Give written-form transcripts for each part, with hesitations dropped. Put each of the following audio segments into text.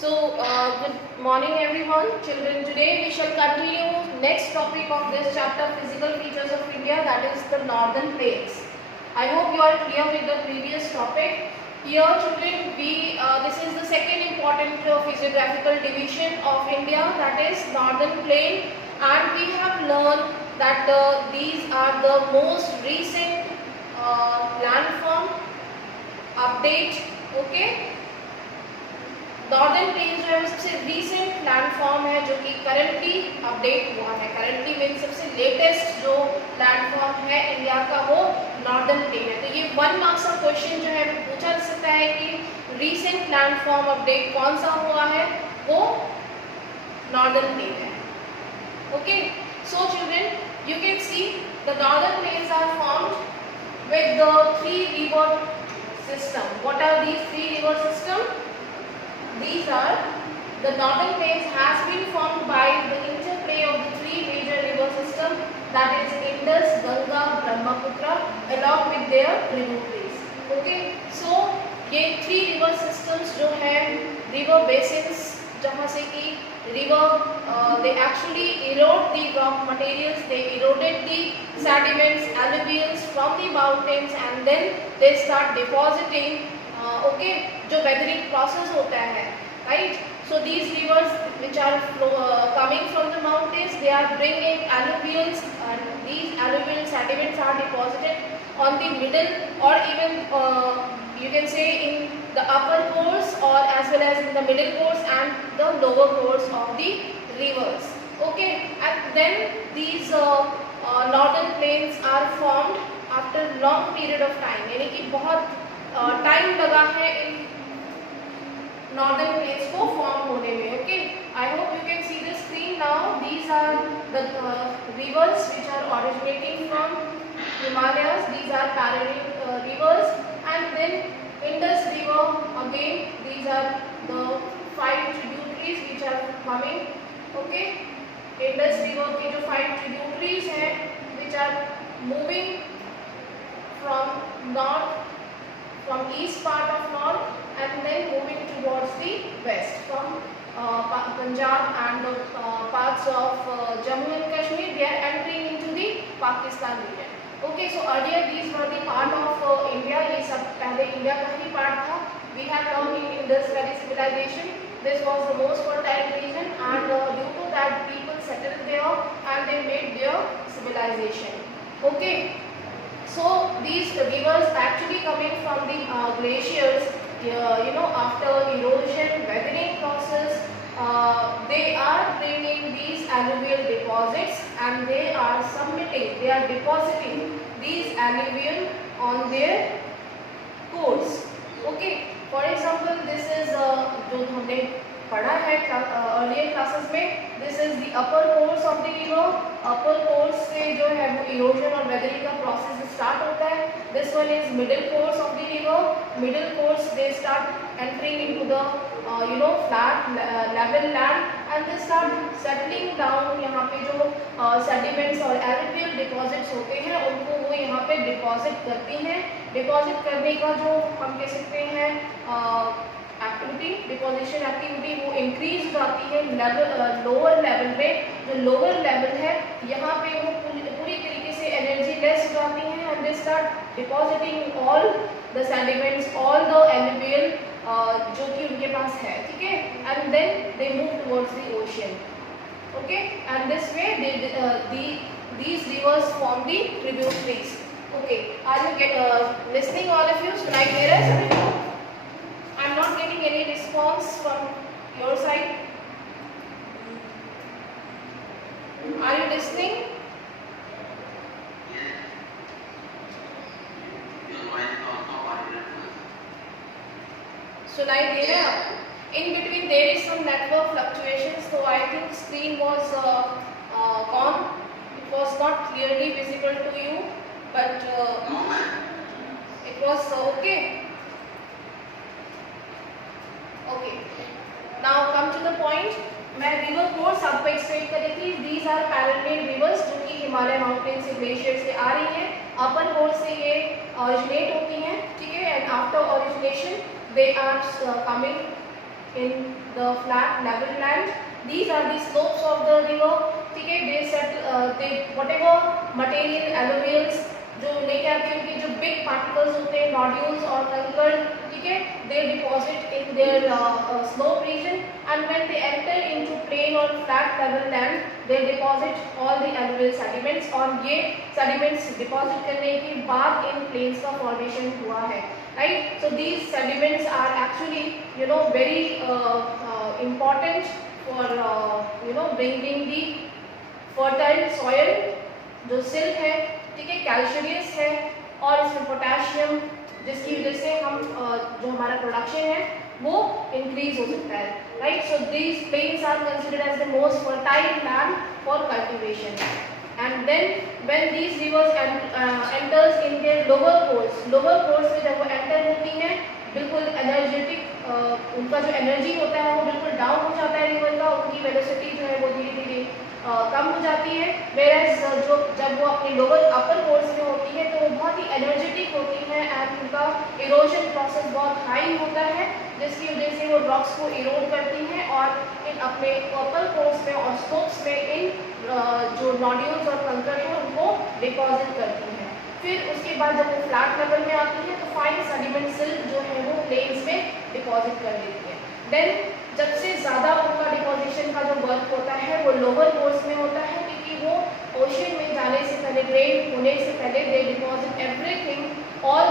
Good morning everyone. Children, today we shall continue next topic of this chapter, physical features of India, that is the northern plains. I hope you are clear with the previous topic. Here children, this is the second important physiographical division of India, that is northern plain, and we have learned that these are the most recent landform update. Okay, northern plains जो है वो सबसे recent landform है जो कि currently update हुआ है. Currently mean सबसे लेटेस्ट जो लैंडफॉर्म है इंडिया का वो नॉर्दर्न प्लेन है. तो ये 1 मार्क्स का क्वेश्चन जो है वो पूछा जा सकता है कि रीसेंट लैंडफॉर्म अपडेट कौन सा हुआ है, वो नॉर्दर्न प्लेन है. Okay, so children you can see the northern plains are formed with the 3 river system. What are these 3 river system? These are the northern plains has been formed by the interplay of the 3 major river systems, that is Indus, Ganga, Brahmaputra, along with their tributaries. Okay, so ये 3 river systems जो है river basins जहाँ से कि river they actually erode the rock materials, they eroded the sediments, alluvials from the mountains and then they start depositing. Okay, जो weathering process होता है, right? So these rivers which are coming from the mountains, they are bringing alluvials, and these alluvial sediments are deposited on the middle or even you can say in the upper course or as well as in the middle course and the lower course of the rivers. Okay, and then these northern plains are formed after long period of time, यानी कि बहुत time लगा है इन northern plains को form होने में. Okay, I hope you can see the screen now. These are the rivers which are originating from Himalayas. These are parallel rivers and then Indus river again. These are the 5 tributaries which are coming. Okay, Indus river के जो 5 tributaries हैं which are moving from north, from east part of north and then moving towards the west from Punjab and parts of Jammu and Kashmir. They are entering into the Pakistan region. Okay, so earlier these were the part of India. ये सब पहले India का ही part था. We have come in Indus Valley civilization. This was the most fertile region and due to that people settled there and they made their civilization. Okay, so these rivers actually coming from the glaciers, after erosion, weathering process, they are bringing these alluvial deposits and they are submitting, they are depositing these alluvial on their course. Okay, for example this is जो हमने पढ़ा है earlier classes में, this is the upper course of the river. Upper course से जो है वो erosion और वेदरिंग का प्रोसेस स्टार्ट होता है. This one is middle course of the river. Middle course they start entering into the flat level land and they start settling down. यहाँ पे जो सेडिमेंट्स और एल्यूवियल डिपॉजिट्स होते हैं उनको वो यहाँ पे डिपॉजिट करती हैं. डिपॉजिट करने का जो हम कह सकते हैं एक्टिविटी, डिपोजिशन एक्टिविटी, वो इंक्रीज हो जाती है लेवल लोअर लेवल में. जो लोअर लेवल है यहाँ पे वो पूरी तरीके से एनर्जी लेस हो जाती है and they start depositing all the sediments, all the alluvial जो कि उनके पास है. ठीक है, and then they move towards the ocean. Okay, and this way these rivers form the tributaries. Okay, are you listening all of you? Sunaई दे रहा है सभी? I'm not getting any response from your side. Are you listening? सुनाई दे रहा है आपको? In between there is some network fluctuations, so I think screen was gone. It was not clearly visible to you, but it was okay. Okay, now come to the point. मैं river course आपको explain कर रही थी. These are parallel reverse जो कि Himalaya mountain से, glacier से आ रही हैं. अपर कोर्स से ये ओरिजिनेट होती हैं. ठीक है, and after origination they are coming in the flat level land. These are the slopes of the river. ठीक है, they whatever material alluvials जो लेके आते हैं, उनके जो big particles होते हैं, nodules और कंकड़, ठीक है, they deposit in their slope region, and when they enter into plain or flat level land, they deposit all the alluvial sediments, और ये sediments deposit करने के बाद इन plains का formation हुआ है, right? So these sediments are actually, you know, very important for bringing the fertile soil, जो silk है, ठीक है, कैल्शियस है, और इसमें पोटेशियम, जिसकी वजह से हम जो हमारा प्रोडक्शन है वो इंक्रीज हो सकता है, right? So these plains are considered as the most fertile land for cultivation, and then when these rivers enters in their lower course में जब वो एंटर होती हैं, बिल्कुल एनर्जेटिक, उनका जो एनर्जी होता है वो बिल्कुल डाउन हो जाता है रिवर का, उनकी वेलोसिटी जो है वो धीरे धीरे कम हो जाती है, वेयरएज जो जब वो अपने अपर कोर्स में होती है तो वो बहुत ही एनर्जेटिक होती है, एंड उनका इरोजन प्रोसेस बहुत हाई होता है, जिसकी वजह से वो रॉक्स को इरोड करती हैं और इन अपने अपर कोर्स में और स्लोप्स में इन जो नोड्यूल्स और कंकड़ हैं उनको डिपॉजिट करती हैं। फिर उसके बाद जब वो फ्लैट लेवल में आती है तो फाइन सेडिमेंट सिल्क जो है वो प्लेन्स में डिपॉजिट कर देती है। देन जब से ज़्यादा उनका डिपोजिशन का जो वर्क होता है वो लोअर कोर्स में होता है, क्योंकि वो ओशन में जाने से पहले, ड्रेन होने से पहले, they deposit everything, all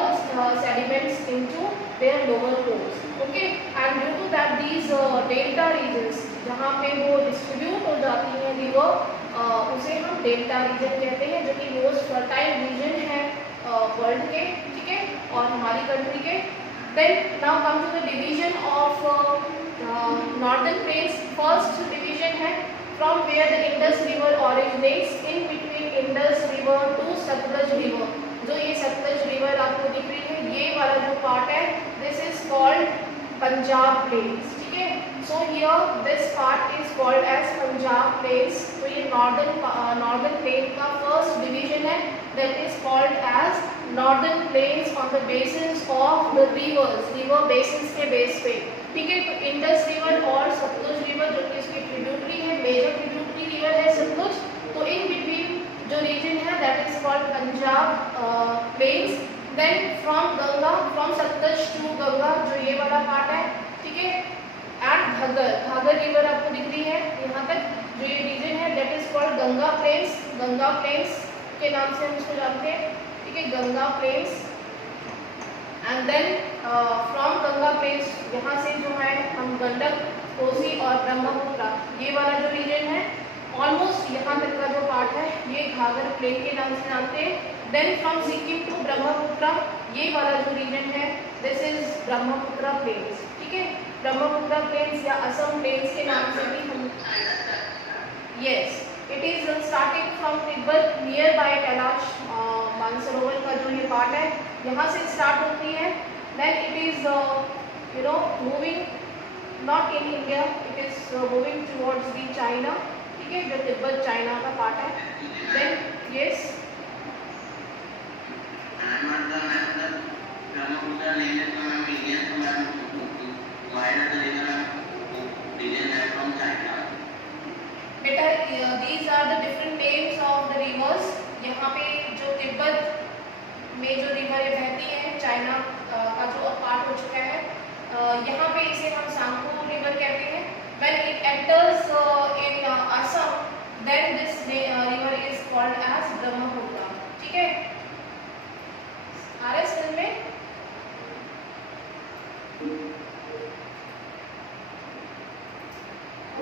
sediments into their lower course, okay, and due to that these delta regions जहाँ पे वो डिस्ट्रीब्यूट हो जाती हैं रिवर, उसे हम डेल्टा रीजन कहते हैं, जो कि मोस्ट फर्टाइल रीजन है वर्ल्ड के, ठीक है, और हमारी कंट्री के। Then now come to the division of northern plains. First division है from where the Indus river originates in between Indus river to Sutlej river. जो ये सतलज रिवर आपको दिख रही है, ये वाला जो पार्ट है, this is called Punjab plains, ठीक है। So here this part is called as Punjab plains. तो ये नॉर्दर्न प्लेन का फर्स्ट डिवीजन है, that is called as northern plains on the basis of the rivers, river basis के base पे, ठीक है। तो इंडस रिवर और सतलुज रिवर जो कि इसकी ट्रिब्यूटरी है, मेजर ट्रिब्यूटरी रिवर है सतलुज, तो इन बिटवीन जो रीजन है that is called Punjab plains. Then from Sutlej to Ganga, जो ये वाला पार्ट है, ठीक है, एंड घाघर रिवर आपको दिख रही है यहाँ तक, जो ये रीजन है that is called Ganga plains. Ganga plains के नाम से हम इसको जानते हैं, ठीक है, Ganga plains. And then from Ganga plains यहाँ से जो है हम गंडक, कोसी और ब्रह्मपुत्र, ये वाला जो रीजन है, ऑलमोस्ट यहाँ तक का जो पार्ट है, ये घाघर प्लेन के नाम से जानते हैं। Then from Sikkim to Brahmaputra, ये वाला जो रीजन है, दिस इज ब्रह्मपुत्र प्लेन्स, ठीक है। ब्रह्मपुत्र प्लेन्स या असम प्लेन्स के नाम से भी हम, yes, it is starting from Tibet near by Kailash Mansarovar का जो ये पार्ट है, यहाँ से स्टार्ट होती है। Then it is moving not in India, it is moving towards the China, ठीक है, जो तिब्बत चाइना का पार्ट है। देन यस, बेटा these are the different names of the rivers. यहाँ पे जो तिब्बत में जो रिवर बहती है, चाइना का जो पार्ट हो चुका है, यहाँ पे इसे हम सांगपो रिवर कहते हैं। When it enters in Assam, then this river is called as Brahmaputra, ठीक है। RS फिल्म में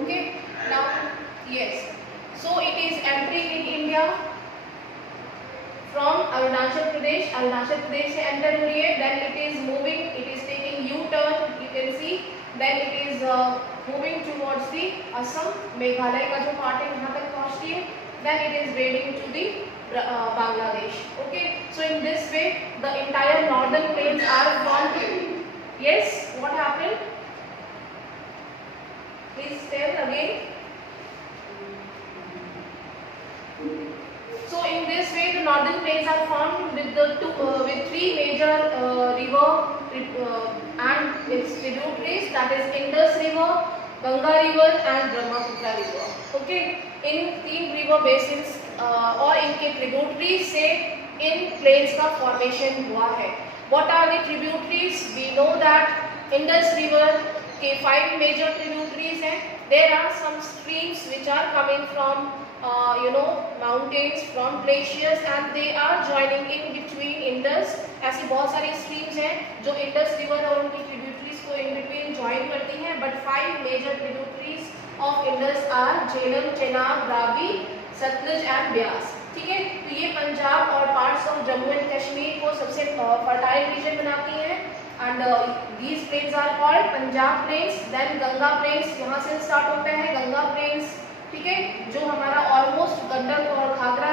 okay, now yes, so it is entering in India from Arunachal Pradesh से enter हो रही है। then it is moving, it is taking U-turn, you can see, then it is moving towards the Assam, Meghalaya का जो part है यहाँ तक पहुँचती है, then it is heading to the Bangladesh, okay। so in this way the entire northern plains are formed। yes, what happened, please tell again। so in this way the northern plains are formed with the with three major river and its tributaries, that is Indus River, Ganga River and Brahmaputra River. Okay, इन तीन river basins और इनके tributaries से इन plains का formation हुआ है. What are the tributaries? We know that Indus River के 5 major tributaries हैं. There are some streams which are coming from mountains, from glaciers, and they are joining in between Indus. ऐसी बहुत सारी streams हैं जो Indus River और उनकी tributaries को in between join करती हैं. But 5 major tributaries of Indus are Jhelum, Chenab, Ravi, Satluj and Beas. ठीक है, तो ये पंजाब और parts of Jammu and Kashmir को सबसे फर्टाइल रीजन बनाती हैं. And these plains are called Punjab plains. Then Ganga plains, यहाँ से स्टार्ट होता है गंगा प्लेन्स. ठीक है, जो हमारा ऑलमोस्ट गंडक और घाघरा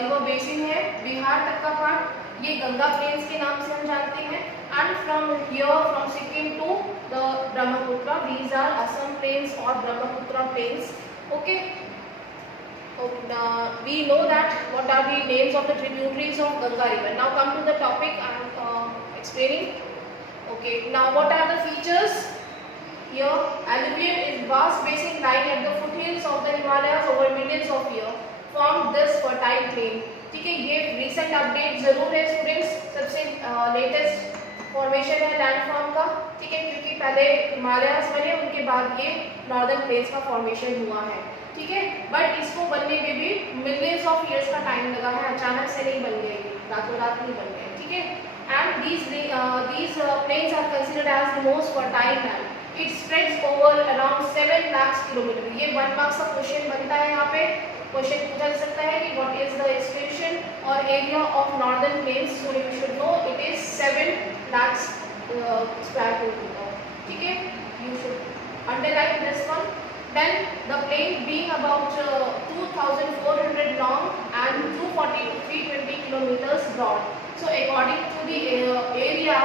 रिवर बेसिन है, बिहार तक का पार्ट, ये गंगा प्लेन्स के नाम से हम जानते हैं. And from here, from Sikkim to the Brahmaputra, these are Assam plains और Brahmaputra plains. Okay, we know that what are the names of the tributaries of Ganga river. Now come to the topic I am explaining. Okay, now what are the features? Here, alluvium is vast basin lying at the foothills of the Himalayas over millions of years formed this fertile plain. ठीक है, ये recent update जरूर है students, सबसे latest formation है landform का. ठीक है, क्योंकि पहले हिमालयास बने, उनके बाद ये नॉर्दर्न प्लेन्स का फॉर्मेशन हुआ है. ठीक है, बट इसको बनने में भी मिलियंस ऑफ इयर्स का टाइम लगा है, अचानक से नहीं बन गए, रातों रात नहीं बन गए. ठीक है, and these plains are considered as the most fertile land. It spreads over around 7 lakhs kilometer. ये 1 मार्क्स का क्वेश्चन बनता है. यहाँ पे क्वेश्चन पूछा जा सकता है कि what is the extension or area of northern plains. So you should know it is 7 lakhs square kilometer. ठीक है, you should underline this one. Then the plain being about 2,400 long and 240 to 320 kilometers broad. So according to the area,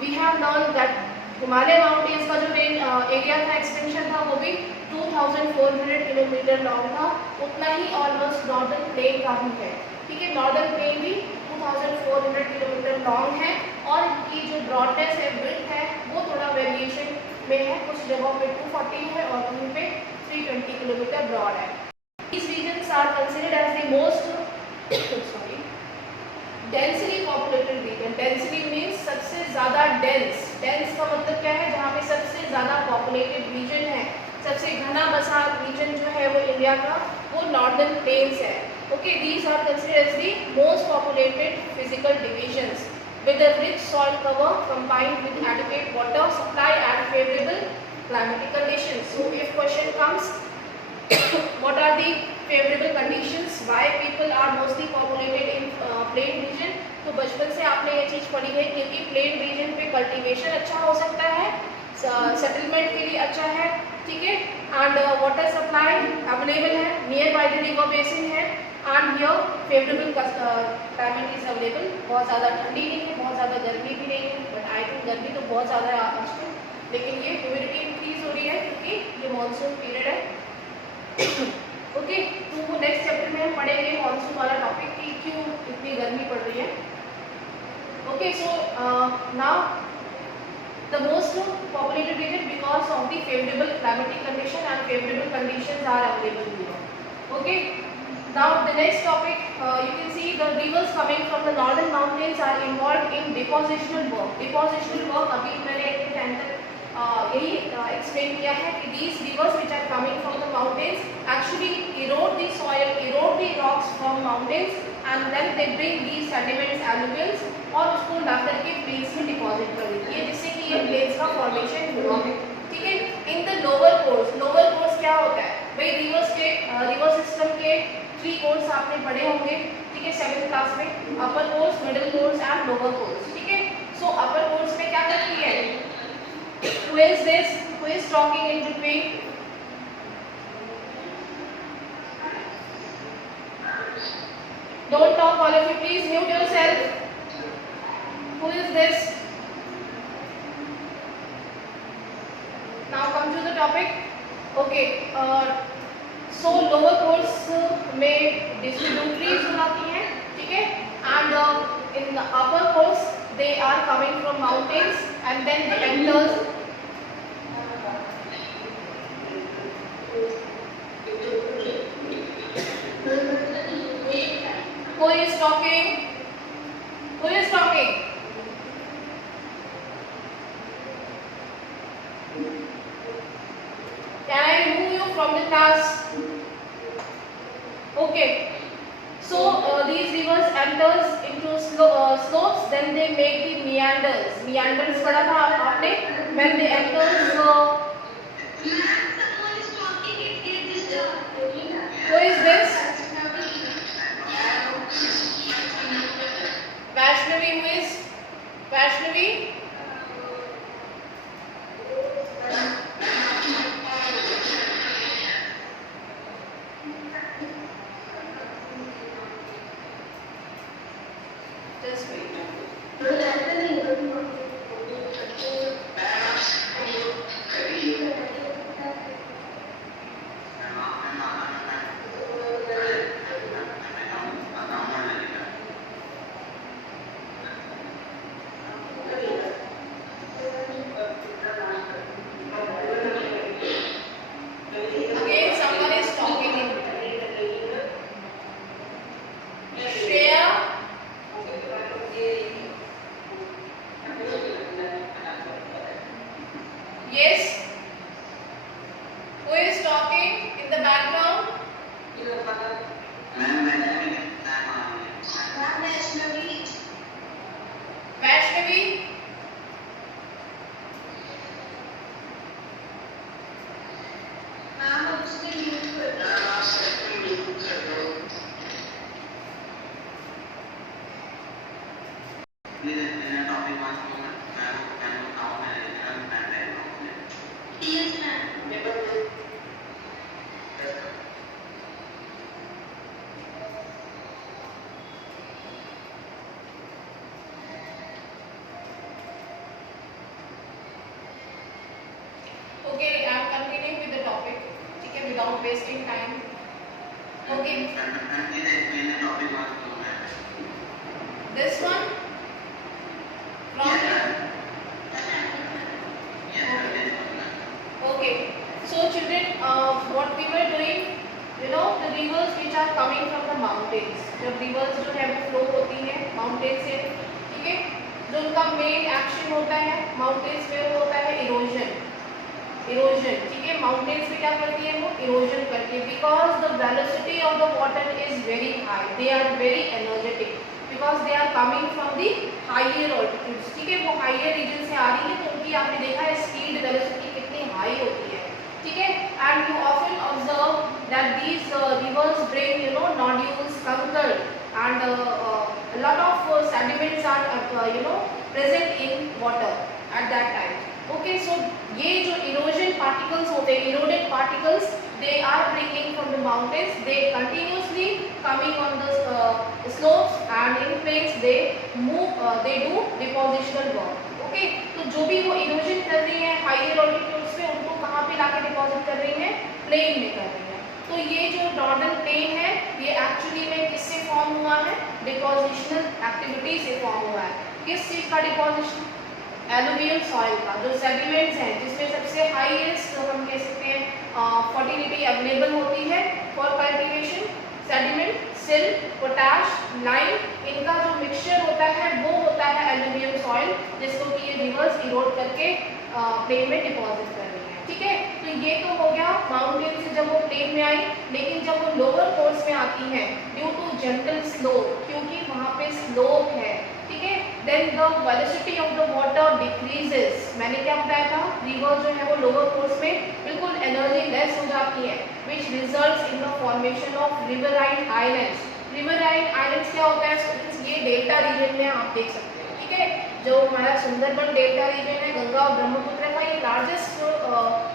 we have learned that Himalaya mountains का जो area था, extension था, वो भी 2,400 kilometre long था. उतना ही ऑलमोस्ट नॉर्दर्न प्लेन का भी है. ठीक है, नॉर्दर्न प्लेन भी 2,400 किलोमीटर लॉन्ग है और इनकी जो ब्रॉडनेस है, विड्थ है, वो थोड़ा वेरिएशन में है. कुछ जगहों पे 240 है और कहीं पे 320 किलोमीटर ब्रॉड है. These regions are considered as the most densely populated region. Densely means सबसे ज़्यादा dense. Dense का मतलब क्या है? जहाँ पे सबसे ज़्यादा populated region है, सबसे घना बसा region जो है वो इंडिया का, वो northern plains है. Okay, these are considered as the most populated physical divisions with a rich soil cover combined with adequate water supply and favorable climatic conditions. So if question comes, what are the favorable conditions? Why people are mostly populated in plain region? तो बचपन से आपने ये चीज़ पढ़ी है क्योंकि plain region पे cultivation अच्छा हो सकता है, settlement के लिए अच्छा है. ठीक है, and water supply available है, nearby the river basin है, and here favorable climate is available. बहुत ज़्यादा ठंडी नहीं है, बहुत ज़्यादा गर्मी भी नहीं है, but I think गर्मी तो बहुत ज़्यादा है आजकल, लेकिन ये ह्यूमिडिटी इंक्रीज हो रही है क्योंकि ये मानसून पीरियड है. ओके, तो नेक्स्ट चैप्टर में हम पढ़ेंगे मानसून वाला टॉपिक कि क्यों इतनी गर्मी पड़ रही है. Okay, so now the most populated region because of the favourable climatic condition and favourable conditions are available here. Okay, now the next topic, you can see the rivers coming from the northern mountains are involved in depositional work. Depositional work अभी मैंने 10th तक यही explain किया है कि these rivers which are coming from the mountains actually erode the soil, erode the rocks from mountains and then they bring these sediments, alluvials और उसको ला करके plains में डिपॉजिट कर देती है, जिससे कि ये plains का फॉर्मेशन हुआ है. ठीक है, इन द लोअर कोर्स क्या होता है भाई? रिवर सिस्टम के 3 कोर्स आपने पढ़े होंगे. ठीक है, 7th क्लास में, upper course, middle course and lower course. ठीक है, सो अपर कोर्स में क्या करती है? Who is this? Who is talking in between? Don't talk, all of you. Please mute yourself. Who is this? Now come to the topic. Okay. So lower course में distributaries होती हैं. ठीक है. And in the upper course they are coming from mountains and then they enter enters. Who is talking? Who is talking? Can I remove you from the class? Okay. So these rivers enters into slopes, then they make the meanders. Meanders पढ़ा था आपने? When they enters. Who is this? Vaishnavi. Who is Vaishnavi? Just wait. Again, someone is talking in between. Shreya. Yes. Who is talking in the background? Vaishnavi. Okay, I am continuing with the topic. ठीक है, without wasting time. Okay. This one from okay. So children, what we were doing, you know, the rivers which are coming from the mountains. जब rivers जो है वो flow होती है mountains से, ठीक है, जो उनका main action होता है mountains में वो होता है erosion. Erosion, ठीक है, mountains में क्या करती है वो erosion करती है because the velocity of the water is very high. They are very energetic because they are coming from the higher altitudes. ठीक है, वो higher region से आ रही है तो उनकी आपने देखा है speed velocity कितनी high होती है, ठीक है. And you often observe that these rivers bring, you know, nodules, कंकड़ and a lot of sediments are you know present in water at that time. Okay, so ये जो erosion particles होते हैं, eroded particles, they are bringing from the mountains. They continuously coming on the slopes and in plains they move. They do depositional work. Okay, तो जो भी वो erosion कर रही है higher altitudes पे, उनको कहाँ पे लाके deposit कर रही है? Plain में कर रही है. तो ये जो northern plain है, ये actually में किससे form हुआ है? Depositional activity से form हुआ है. किस चीज का deposition? एलुवियल सॉइल का, जो सेडिमेंट्स हैं जिसमें सबसे हाईएस्ट हम कह सकते हैं फर्टिलिटी अवेलेबल होती है फॉर कल्टीवेशन, सेडिमेंट, सिल, पोटाश, लाइम, इनका जो मिक्सचर होता है वो होता है एलुवियल सॉइल, जिसको कि ये रिवर्स इरोड करके प्लेन में डिपॉजिट कर रही है. ठीक है, तो ये तो हो गया माउंटेन से जब वो प्लेन में आई. लेकिन जब वो लोअर कोर्स में आती है ड्यू टू जेंटल स्लोप, क्योंकि वहाँ पे स्लोप है, ठीक है, then the velocity of the water decreases. मैंने क्या बताया था, रिवर जो है वो लोअर कोर्स में बिल्कुल एनर्जी लेस हो जाती है, which results in the formation of riverine islands. Riverine islands क्या होता है? ये डेल्टा रीजन में आप देख सकते हैं. ठीक है, जो हमारा सुंदरबन डेल्टा रीजन है, गंगा और ब्रह्मपुत्र का ये लार्जेस्ट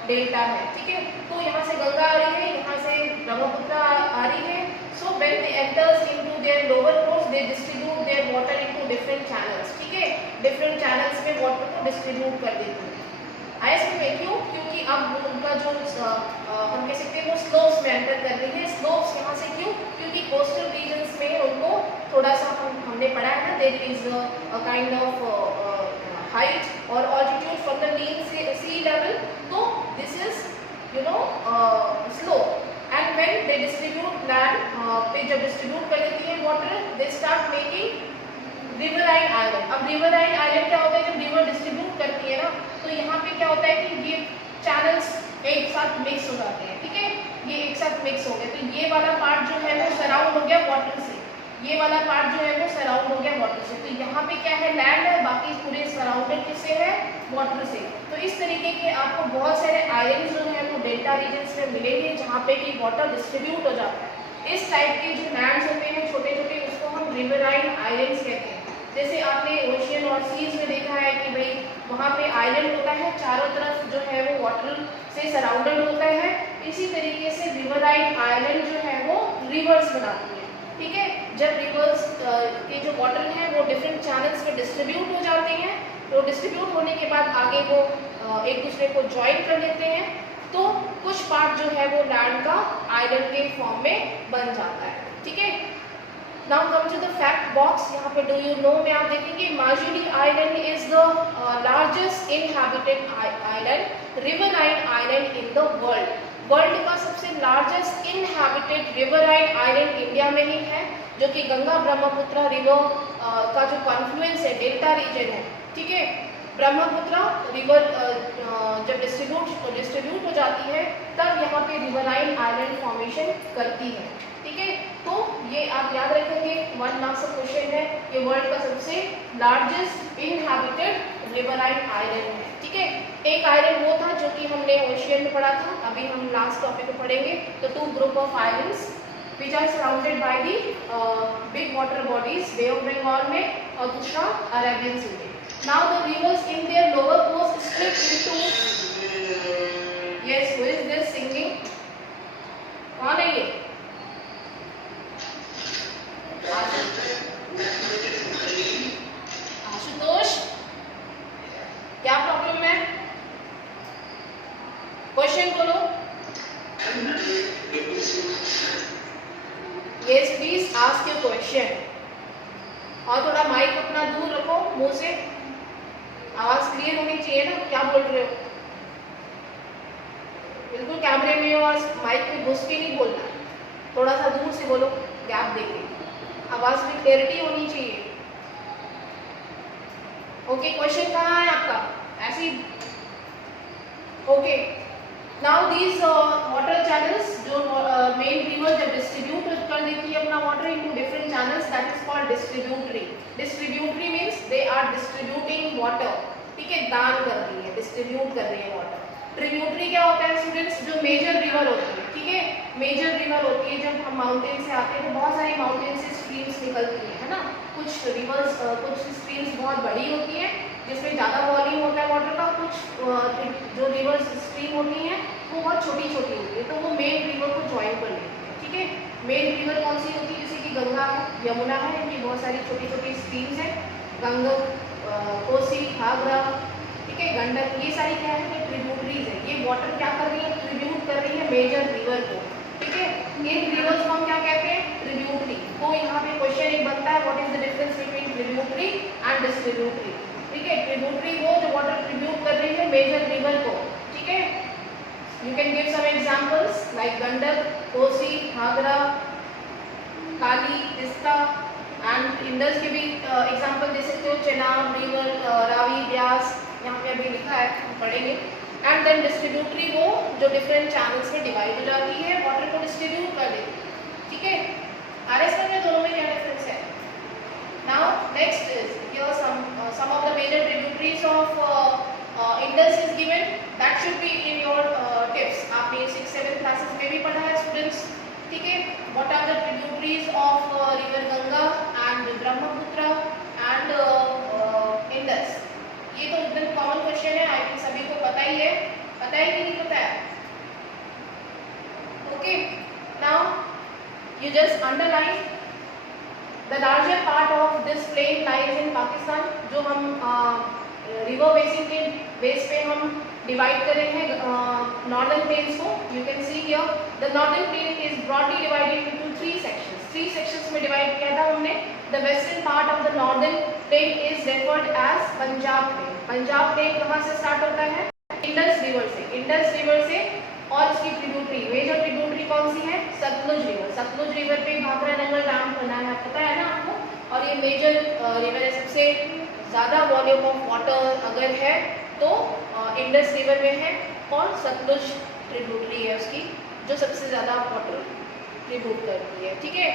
डेल्टा है. ठीक है, तो यहाँ से गंगा आ रही है, यहाँ से ब्रह्मपुत्र आ रही है. So when they enters into their lower course, they distribute their water into different channels. ठीक है, different channels में water को distribute कर देते हैं. आया समझ में? क्यों? क्योंकि अब उनका जो हम कह सकते हैं वो slopes में enter कर रही है. slopes यहाँ से क्यों? क्योंकि coastal regions में उनको थोड़ा सा हमने पढ़ा है ना, there is a kind of height or altitude from the mean ये जब डिस्ट्रीब्यूट कर देती है water, they start making riverine island. अब रिवराइन आइलैंड क्या होता है, जब रिवर डिस्ट्रीब्यूट करती है ना, तो यहाँ पे क्या होता है कि ये चैनल्स एक साथ मिक्स हो जाते हैं, ठीक है, ये एक साथ मिक्स हो गए। तो ये वाला पार्ट जो है वो सराउंड हो गया वाटर से, ये वाला पार्ट जो है वो सराउंड हो गया वाटर से। तो यहाँ पे क्या है, लैंड है, बाकी पूरे सराउंडेड किससे है, वाटर से। तो इस तरीके के आपको बहुत सारे आइलैंड्स जो है वो डेल्टा रीजन्स में मिलेंगे जहाँ पे कि वाटर डिस्ट्रीब्यूट हो जाता है। इस टाइप के जो लैंड्स होते हैं छोटे छोटे, उसको हम रिवराइन आइलैंड्स कहते हैं। जैसे आपने ओशियन और सीज में देखा है कि भाई वहाँ पे आइलैंड होता है, चारों तरफ जो है वो वाटर से सराउंडेड होता है। इसी तरीके से रिवराइन आइलैंड जो है वो रिवर्स बनाती है, ठीक है। जब रिवर्स के जो वाटर हैं वो डिफरेंट चैनल्स में डिस्ट्रीब्यूट हो जाते हैं, तो डिस्ट्रीब्यूट होने के बाद आगे वो एक दूसरे को ज्वाइन कर लेते हैं, तो कुछ पार्ट जो है वो लैंड का आइलैंड के फॉर्म में बन जाता है, ठीक है। Now come to the fact box. यहाँ पे डू यू नो में आप देखेंगे Majuli island is the largest inhabited island riverine island in the world. World का सबसे largest inhabited riverine island India में ही है, जो कि गंगा ब्रह्मपुत्र रिवर का जो कॉन्फ्लुएंस है, डेल्टा रीजन है, ठीक है। ब्रह्मपुत्र रिवर जब डिस्ट्रीब्यूट हो जाती है तब यहाँ पे रिवराइन आइलैंड फॉर्मेशन करती है, ठीक है। तो ये आप याद रखेंगे, 1 मार्क्स का क्वेश्चन है, ये वर्ल्ड का सबसे लार्जेस्ट इनहैबिटेड रिवराइन आइलैंड है, ठीक है। एक आइलैंड वो था जो कि हमने ओशियन में पढ़ा था, अभी हम लास्ट टॉपिक को पढ़ेंगे। तो 2 group of islands which are surrounded by the big water bodies, bay of Bengal में, और दूसरा अरेबियन सी में। Now the rivers in their lower course split into, yes, who is this singing? कौन है ये? आशुतोष, क्या प्रॉब्लम है? क्वेश्चन बोलो। Yes, please ask your question. और थोड़ा माइक अपना दूर रखो मुंह से, आवाज क्लियर होनी चाहिए ना, क्या बोल रहे हो? बिल्कुल कैमरे में और माइक में घुस के नहीं बोलना, थोड़ा सा दूर से बोलो, गैप देके, आवाज में क्लैरिटी होनी चाहिए। ओके, क्वेश्चन कहाँ है आपका? ऐसी okay. Now these water channels, जो मेन रिवर जब डिस्ट्रीब्यूट कर देती है अपना water into different channels, that is called distributary. Distributary means they are distributing water, ठीक है, दान कर रही है, डिस्ट्रीब्यूट कर रही है वाटर। ट्रिब्यूटरी क्या होता है स्टूडेंट्स? जो मेजर रिवर होती है, ठीक है, मेजर रिवर होती है। जब हम माउंटेन से आते हैं तो बहुत सारी माउंटेन से स्ट्रीम्स निकलती है ना, कुछ रिवर्स कुछ स्ट्रीम्स बहुत बड़ी होती हैं जिसमें ज़्यादा वॉल्यूम होता है वाटर का, कुछ जो रिवर्स स्ट्रीम होती हैं वो बहुत छोटी छोटी होती है, तो वो मेन रिवर को ज्वाइन कर लेती है, ठीक है। मेन रिवर कौन सी होती है? जैसे कि गंगा है, यमुना है, इनकी बहुत सारी छोटी छोटी स्ट्रीम्स हैं, गंगा, कोसी, घाघरा, ठीक है, गंडक, ये सारी क्या है? ट्रिब्यूटरीज है। ये वाटर क्या कर रही है? ट्रिब्यूट कर रही है मेजर रिवर को, ठीक है। इन रिवर्स को हम क्या कहते हैं? ट्रिब्यूटरी। तो यहाँ पे क्वेश्चन एक बनता है, what is the difference between tributary and distributary, ठीक है। ट्रिब्यूटरी वो जो वाटर ट्रिब्यूट कर रही है मेजर रिवर को, ठीक है। You can give some examples like Gandak, Kosi, Ghaghara, Kali, Teesta and Indus के भी एग्जांपल दे सकते हो, चेनाब रिवर, रावी, ब्यास, यहाँ पे अभी लिखा है, हम पढ़ेंगे। एंड देन डिस्ट्रीब्यूटरी वो जो डिफरेंट चैनल्स में डिवाइड हो जाती है, वाटर को डिस्ट्रीब्यूट कर देती है, ठीक है। आरएस में दोनों में क्या डिफरेंस है? Now next is here some of the major tributaries of Indus is given, that should be in your tips. आपने 6-7 क्लासेस में भी पढ़ा है स्टूडेंट्स, ठीक है। What are the tributaries of river Ganga and Brahmaputra and Indus? ये तो एकदम कॉमन क्वेश्चन है, आई थिंक सभी को पता ही है, पता है कि नहीं पता है? Okay, now you just underline the larger part of this plain lies in Pakistan. जो हम रिवर बेसिन के बेस पे हम डिवाइड कर रहे हैं नॉर्दर्न प्लेन्स को। You can see here the northern plain is broadly divided into 3 sections. 3 sections में डिवाइड किया था हमने। The western part of the northern plain is referred as Punjab plain. Punjab plain कहाँ से स्टार्ट होता है? इंडस रिवर से। इंडस रिवर से, और इसकी ट्रिब्यूटरी, मेजर ट्रिब्यूटरी रिवर कौन सी है? सतलुज रिवर। सतलुज रिवर पे भाखड़ा नंगल डैम बना है, पता है ना आपको। और ये मेजर रिवर है, सबसे ज़्यादा वॉल्यूम ऑफ वाटर अगर है तो इंडस रिवर में है, और सतलुज ट्रिब्यूटरी है उसकी जो सबसे ज़्यादा वाटर ट्रिब्यूट करती है। ठीक है,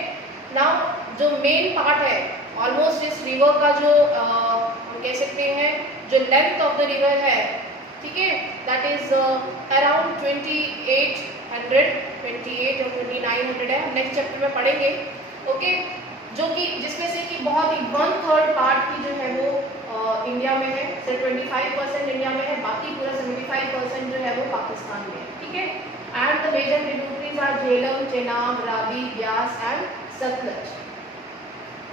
नाउ जो मेन पार्ट है ऑलमोस्ट इस रिवर का जो हम कह सकते हैं जो लेंथ ऑफ द रिवर है, ठीक है, दैट इज अराउंड 28 और 2900 है, हम नेक्स्ट चैप्टर में पढ़ेंगे। ओके, जो कि जिसमें से कि बहुत ही 1/3 पार्ट की जो है वो इंडिया में है, सिर्फ 25% इंडिया में है, बाकी पूरा 75% जो है वो पाकिस्तान में है। ठीक है, and the major tributaries are Jhelum, Chenab, Ravi, Beas and Sutlej.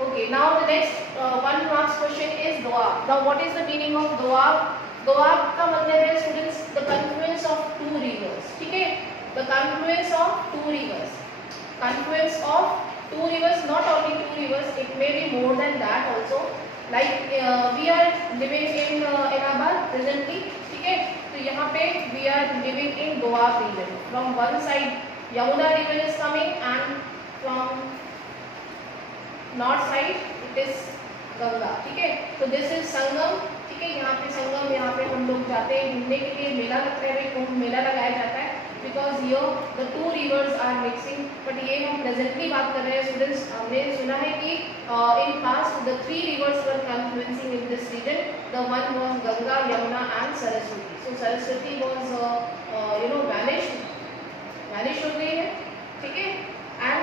Okay, now the next one marks question is doab. Now what is the meaning of doab? Doab का मतलब है students the confluence of two rivers. ठीक है, the confluence of two rivers. Confluence of two rivers, not only two rivers, it may be more than that also. Like we are living in Allahabad presently. ठीक है, तो यहाँ पे we are living in doab region. From one side Yamuna river is coming and from north side it is Ganga. ठीक है, तो this is संगम। ठीक है, यहाँ पे संगम, यहाँ पे हम लोग जाते हैं घूमने के लिए, मेला लगता है, कुंभ मेला लगाया जाता है, because here the two rivers are mixing. But ये हम प्रेजेंटली बात कर रहे हैं स्टूडेंट्स, हमने सुना है कि in past the 3 rivers were confluencing in this region, the one was Ganga, Yamuna and Saraswati. So Saraswati was vanish हो गई है। ठीक है, and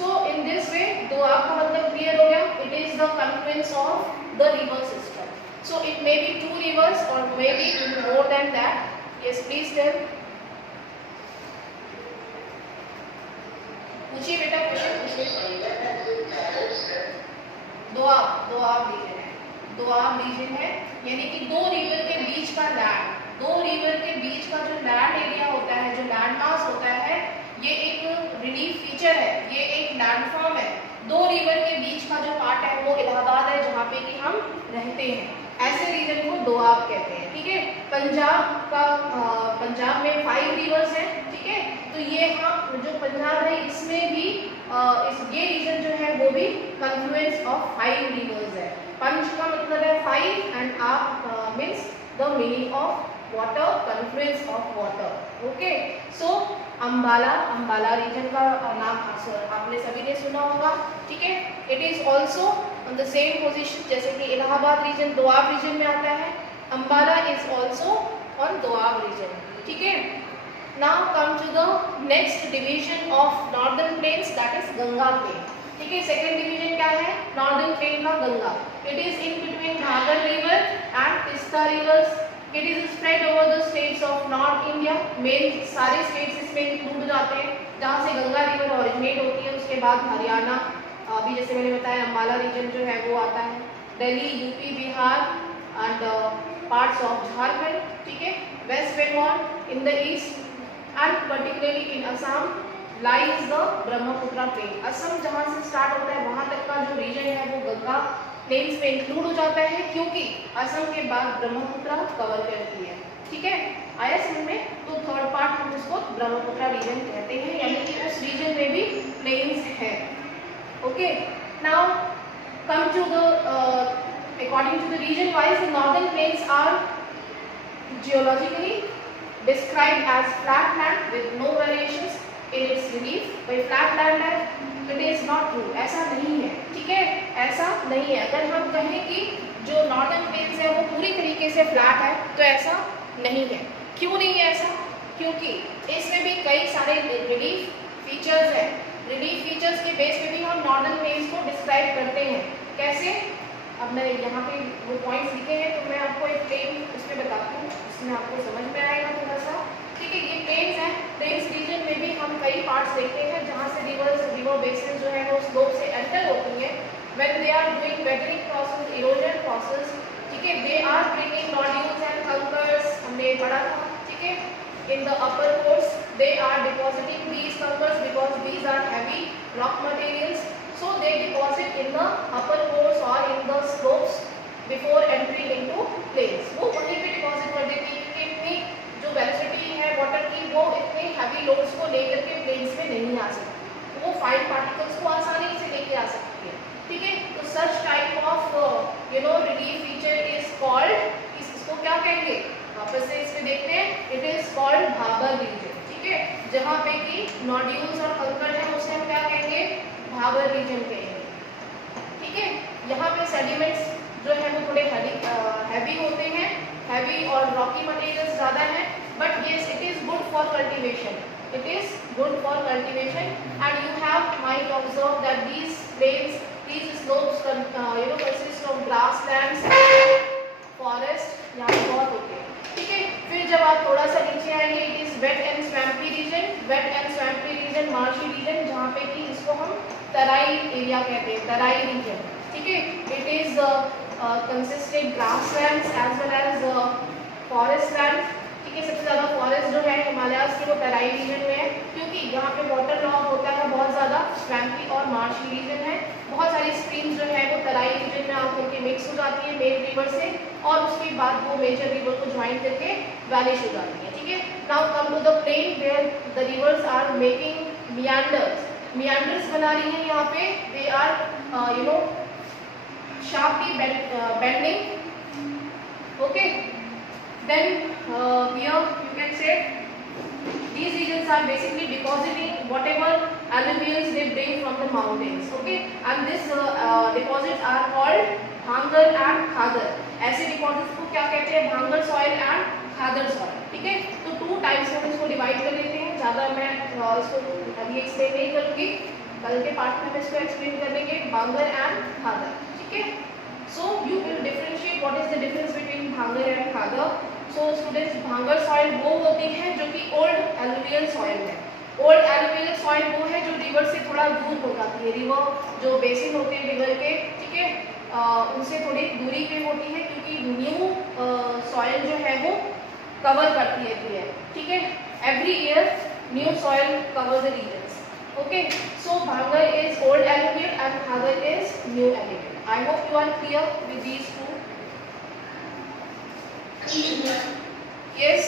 so in this way doab का मतलब क्लियर हो गया, it is the confluence of the river system. So it may be 2 rivers or maybe more than that. Yes, please tell. पूछिए बेटा, क्वेश्चन पूछिए। दोआब रीजन है, दोआब रीजन है यानी कि 2 रिवर के बीच का लैंड, 2 रिवर के बीच का जो लैंड एरिया होता है, जो लैंड मास होता है, ये एक रिलीफ फीचर है, ये एक लैंडफॉर्म है। 2 रिवर के बीच का जो पार्ट है वो इलाहाबाद है जहाँ पे कि हम रहते हैं, ऐसे रीजन को दोआब कहते हैं। ठीक है, पंजाब में 5 रिवर्स हैं। ठीक है, तो ये हम जो पंजाब है इसमें भी ये रीजन जो है वो भी कन्फ्लुएंस ऑफ 5 रिवर्स है। पंच का मतलब है 5 एंड आप means the meaning of water, confluence of water. Okay, so Ambala region का नाम आपने सभी ने सुना होगा। ठीक है, it is also on the same position जैसे कि इलाहाबाद रीजन दोआब रीजन में आता है, Ambala is also on Doab region. ठीक है, now come to the next division of northern plains, that is Ganga plain. ठीक है, सेकेंड डिवीजन क्या है नॉर्दर्न प्लेन का? Ganga. It is in between घाघर river and Teesta reverse. It is spread over the states of North India. Main सारे states इसमें include जाते हैं जहाँ से गंगा रिवर ओरिजिनेट होती है। उसके बाद हरियाणा, अभी जैसे मैंने बताया अंबाला रीजन जो है वो आता है, Delhi, UP, Bihar and parts of Jharkhand. ठीक है, west Bengal in the east and particularly in Assam lies the Brahmaputra plain. Assam जहाँ से स्टार्ट होता है वहाँ तक का जो रीजन है वो गंगा प्लेन्स में इंक्लूड हो जाता है, क्योंकि असम के बाद ब्रह्मपुत्र कवर करती है। ठीक है, आया समझ में? तो थर्ड पार्ट हम इसको ब्रह्मपुत्र रीजन कहते हैं, यानी कि उस रीजन में भी प्लेन्स है। Okay, now come to the according to the region wise the northern plains are geologically described as flat land with no variations in its relief. भाई फ्लैट लैंड है, इट इज नॉट ट्रू, ऐसा नहीं है। ठीक है, ऐसा नहीं है। अगर हम कहें कि जो नॉर्दर्न प्लेन्स है वो पूरी तरीके से फ्लैट है तो ऐसा नहीं है। क्यों नहीं है ऐसा? क्योंकि इसमें भी कई सारे रिलीफ फीचर्स हैं। रिलीफ फीचर्स के बेस पे भी हम नॉर्दर्न प्लेन्स को डिस्क्राइब करते हैं। कैसे? अब मैं यहाँ पे वो पॉइंट्स लिखे हैं तो मैं आपको एक प्लेन उसमें बताती हूँ, उसमें आपको समझ में आएगा थोड़ा सा। ठीक है, ये प्लेन्स हैं, प्लेन्स रीजन में भी हम कई पार्ट्स देखते हैं जहाँ से रिवर बेसिन जो है वो स्लोप से एंटर होती हैं। when they are doing weathering process, erosion process, ठीक है, they are bringing nodules and conchors, हमने पढ़ा था। ठीक है, in the upper course they are depositing these conchors because these are heavy rock materials, so they deposit in the upper course or in the slopes before entering into plains। वो वहीं पे deposit कर देती है क्योंकि इतनी जो velocity है वाटर की वो इतने हैवी लोड्स को लेकर के प्लेन्स में कहेंगे, वापस से इस पे देखते हैं, it is called Bhabar region, ठीक है। जहाँ पे कि नोड्यूल्स और कंकड़ है उसे हम क्या कहेंगे, भाबर रीजन कहेंगे, ठीक है। यहाँ पे सेडिमेंट्स जो है वो थोड़े हैवी होते हैं, हैवी और रॉकी मटेरियल्स ज़्यादा हैं, but yes it is good for cultivation, it is good for cultivation, and you have might observe that these plains, these slopes consist of grasslands, forest, यहाँ पे बहुत होते हैं, ठीक है। फिर जब आप थोड़ा सा नीचे आएंगे, it is wet and swampy region, wet and swampy region, marshy region, जहाँ पे कि इसको हम तराई एरिया कहते हैं, तराई रीजन, ठीक है। It is consisted grasslands as well as forest land, ठीक है। सबसे ज़्यादा फॉरेस्ट जो है हिमालयाज की वो तराई रीजन में है, क्योंकि यहाँ पे वाटर लॉग होता है बहुत ज़्यादा, स्वैम्पी और मार्शी रीजन है, बहुत सारी स्ट्रीम्स जो है वो तराई रीजन में आकर के मिक्स हो जाती है मेन रिवर से, और उसके बाद वो मेजर रिवर को ज्वाइन करके वैनिश हो जाती है, ठीक है। Now come to the plain where the rivers are making meanders बना रही हैं यहाँ पे, they are sharply bending, okay. Then here you can say these regions are basically depositing whatever alluvials they bring from the mountains, okay, and this deposits are called bhangar and khadar. ऐसे deposits को क्या कहते हैं, bhangar soil and khadar soil, ठीक है। तो two types में इसको डिवाइड कर लेते हैं, ज़्यादा मैं इसको अभी एक्सप्लेन नहीं करूँगी, कल के पार्ट में हम इसको एक्सप्लेन कर लेंगे, bhangar and khadar, ठीक है। So you will differentiate what is the difference between bhangar and khadar. So students, bhangar soil वो होती है जो कि old alluvial soil है। old alluvial soil वो है जो रिवर से थोड़ा दूर हो जाती है, रिवर जो बेसिन होते हैं रिवर के, ठीक है, उनसे थोड़ी दूरी पे होती है, क्योंकि न्यू सॉइल जो है वो कवर करती है, ठीक है। Every year new soil cover the regions, okay. So bhangar is old alluvial and khadar is new alluvial. I hope you are clear with these two. Yes.